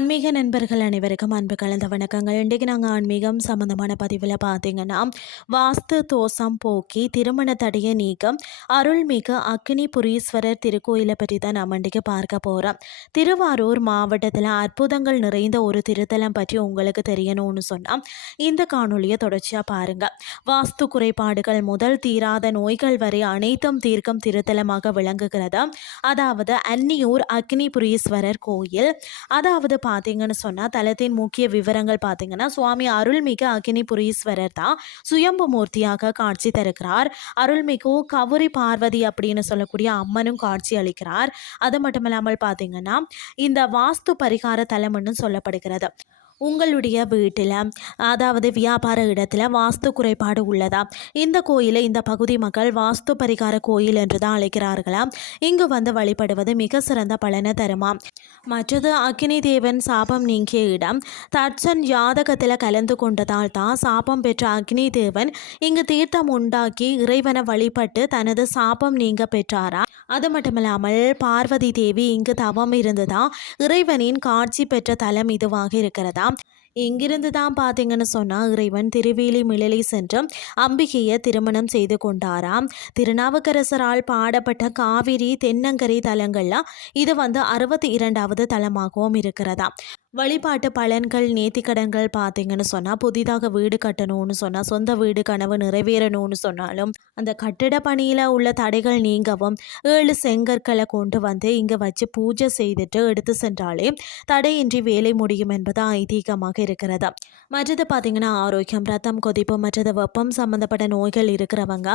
ஆன்மீக நண்பர்கள் அனைவருக்கும் அன்பு கலந்த வணக்கங்கள். இன்றைக்கு நாங்கள் ஆன்மீகம் சம்பந்தமான பதிவில் பார்த்தீங்கன்னா, வாஸ்து தோஷம் போக்கி திருமண தடையை நீக்கம் அருள்மிகு அக்னிபுரீஸ்வரர் திருக்கோயிலை பற்றி தான் நம்ம இன்றைக்கு பார்க்க போகிறோம். திருவாரூர் மாவட்டத்தில் அற்புதங்கள் நிறைந்த ஒரு திருத்தலம் பற்றி உங்களுக்கு தெரியணும்னு சொன்னால் இந்த காணொலியை தொடர்ச்சியாக பாருங்கள். வாஸ்து குறைபாடுகள் முதல் தீராத நோய்கள் வரை அனைத்தும் தீர்க்கும் திருத்தலமாக விளங்குகிறது. அதாவது அன்னியூர் அக்னிபுரீஸ்வரர் கோயில். அதாவது பார்த்தீங்கன்னு சொன்னால் தலத்தின் முக்கிய விவரங்கள் பார்த்தீங்கன்னா, சுவாமி அருள்மிகு அக்னிபுரீஸ்வரர் தான் சுயம்பு மூர்த்தியாக காட்சி தருகிறார். அருள்மிகு கவுரி பார்வதி அப்படின்னு சொல்லக்கூடிய அம்மனும் காட்சி அளிக்கிறார். அது மட்டும் இல்லாமல் பார்த்தீங்கன்னா, இந்த வாஸ்து பரிகார தலம்னு சொல்லப்படுகிறது. உங்களுடைய வீட்டில் அதாவது வியாபார இடத்துல வாஸ்து குறைபாடு உள்ளதா? இந்த கோயிலை இந்த பகுதி மக்கள் வாஸ்து பரிகார கோயில் என்று தான் அழைக்கிறார்களாம். இங்கு வந்து வழிபடுவது மிக சிறந்த பலனை தருமா. மற்றது அக்னி தேவன் சாபம் நீங்கிய இடம். தட்சன் ஜாதகத்தில் கலந்து கொண்டதால் தான் சாபம் பெற்ற அக்னி தேவன் இங்கு தீர்த்தம் உண்டாக்கி இறைவனை வழிபட்டு தனது சாபம் நீங்க பெற்றாரா. அது மட்டுமில்லாமல் பார்வதி தேவி இங்கு தவம் இருந்ததா இறைவனின் காட்சி பெற்ற தலம் இதுவாக இருக்கிறதா. இங்கிருந்து தான் பார்த்தீங்கன்னு சொன்னால் இறைவன் திருவேலி மிளலை சென்று அம்பிகையை திருமணம் செய்து கொண்டாராம். திருநாவுக்கரசரால் பாடப்பட்ட காவிரி தென்னங்கரை தலங்கள்லாம் இது வந்து 62வது தலமாகவும் இருக்கிறதா. வழிபாட்டு பலன்கள் நேர்த்திக்கடன்கள் பார்த்தீங்கன்னு சொன்னால் புதிதாக வீடு கட்டணும்னு சொன்னால் சொந்த வீடு கனவு நிறைவேறணும்னு சொன்னாலும் அந்த கட்டிட பணியில் உள்ள தடைகள் நீங்கவும் 7 செங்கற்களை கொண்டு வந்து இங்கே வச்சு பூஜை செய்துட்டு எடுத்து சென்றாலே தடையின்றி வேலை முடியும் என்பது ஐதீகமாக இருக்கிறது. மற்றது பார்த்தீங்கன்னா ஆரோக்கியம், ரத்தம் கொதிப்பு, மற்றது வெப்பம் சம்பந்தப்பட்ட நோய்கள் இருக்கிறவங்க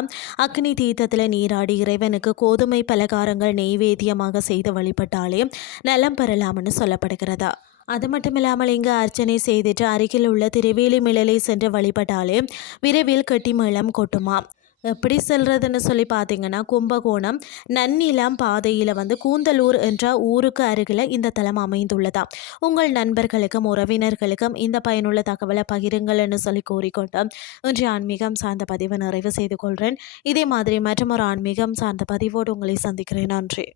அக்னி தீர்த்தத்தில் நீராடி இறைவனுக்கு கோதுமை பலகாரங்கள் நெய்வேத்தியமாக செய்து வழிபட்டாலே நலம் பெறலாம்னு சொல்லப்படுகிறது. அது மட்டும் இல்லாமல் இங்கு அர்ச்சனை செய்துட்டு அருகில் உள்ள திருவேலி மிளலை சென்று வழிபட்டாலே விரைவில் கட்டி மேளம் கொட்டுமா. எப்படி செல்றதுன்னு சொல்லி பார்த்தீங்கன்னா, கும்பகோணம் நன்னிலம் பாதையில் வந்து கூந்தலூர் என்ற ஊருக்கு அருகில் இந்த தலம் அமைந்துள்ளதா. உங்கள் நண்பர்களுக்கும் உறவினர்களுக்கும் இந்த பயனுள்ள தகவலை பகிருங்கள்னு சொல்லி கூறிக்கொண்டு இன்றைய ஆன்மீகம் சார்ந்த பதிவை நிறைவு செய்து கொள்கிறேன். இதே மாதிரி மற்றும் ஒரு ஆன்மீகம் சார்ந்த பதிவோடு உங்களை சந்திக்கிறேன். நன்றி.